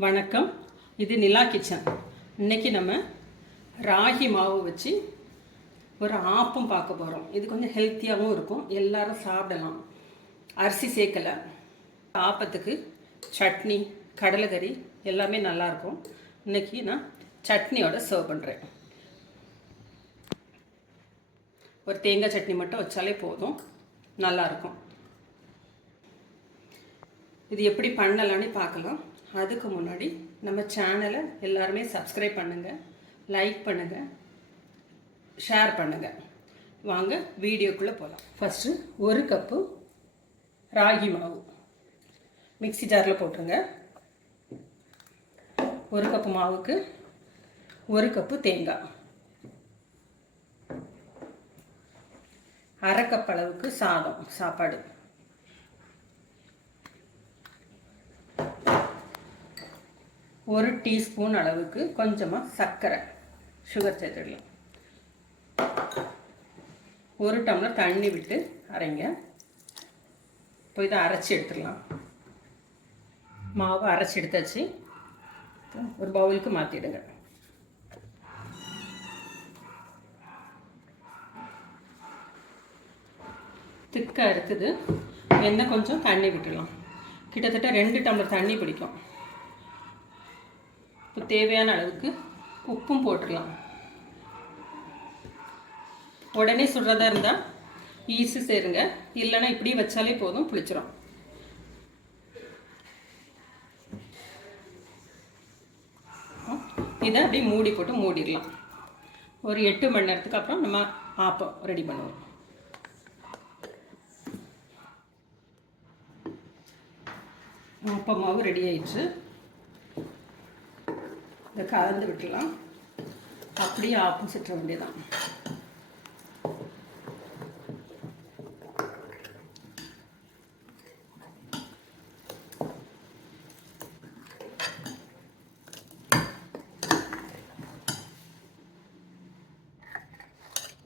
வணக்கம். இது நிலா கிச்சன். இன்றைக்கி நம்ம ராகி மாவு வச்சு ஒரு ஆப்பம் பார்க்க போகிறோம். இது கொஞ்சம் ஹெல்த்தியாகவும் இருக்கும், எல்லாரும் சாப்பிடலாம். அரிசி சேர்க்கலை. ஆப்பத்துக்கு சட்னி, கடலைக்கறி எல்லாமே நல்லாயிருக்கும். இன்றைக்கி நான் சட்னியோட சர்வ் பண்ணுறேன். ஒரு தேங்காய் சட்னி மட்டும் வச்சாலே போதும், நல்லாயிருக்கும். இது எப்படி பண்ணலான்னு பார்க்கலாம். அதுக்கு முன்னாடி நம்ம சேனலை எல்லாருமே சப்ஸ்கிரைப் பண்ணுங்கள், லைக் பண்ணுங்கள், ஷேர் பண்ணுங்கள். வாங்க வீடியோக்குள்ளே போகலாம். ஃபஸ்ட்டு ஒரு கப்பு ராகி மாவு மிக்ஸி ஜாரில் போட்டுருங்க. ஒரு கப்பு மாவுக்கு ஒரு கப்பு தேங்காய், அரை கப் அளவுக்கு சாப்பாடு, ஒரு டீஸ்பூன் அளவுக்கு கொஞ்சமாக சர்க்கரை, சுகர் சேர்த்துடலாம். ஒரு டம்ளர் தண்ணி விட்டு அரைங்க. இப்போ இதை அரைச்சி எடுத்துடலாம். மாவு அரைச்சி எடுத்தாச்சு. ஒரு பவுலுக்கு மாற்றிடுங்க. திக்காக இருக்குது. எண்ணெய் கொஞ்சம் தண்ணி விட்டுடலாம். கிட்டத்தட்ட 2 டம்ளர் தண்ணி பிடிக்கும். இப்போ தேவையான அளவுக்கு உப்பும் போட்டுடலாம். உடனே சுடுறதா இருந்தால் ஈஸி சேருங்க, இல்லைன்னா இப்படி வச்சாலே போதும், புளிச்சிடும். இதை அப்படியே மூடி போட்டு மூடிடலாம். ஒரு 8 மணி நேரத்துக்கு அப்புறம் நம்ம ஆப்பம் ரெடி பண்ணுவோம். ஆப்பம் மாவு ரெடி ஆயிடுச்சு. இதை கலந்து விட்டுலாம். அப்படியே ஆப்பம் சுற்ற வேண்டியதான்.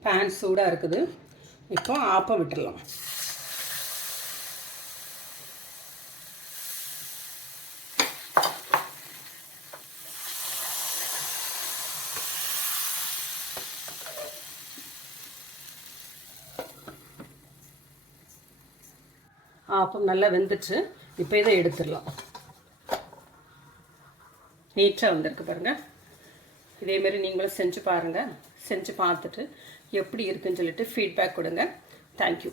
பேன் சூடாக இருக்குது. இப்போ ஆப்பம் விட்டுடலாம். ஆப்பம் நல்லா வெந்துச்சு. இப்போ இதை எடுத்துடலாம். நீட்டாக வந்திருக்கு பாருங்கள். இதேமாரி நீங்களும் செஞ்சு பாருங்கள். செஞ்சு பார்த்துட்டு எப்படி இருக்குன்னு சொல்லிட்டு ஃபீட்பேக் கொடுங்க. தேங்க்யூ.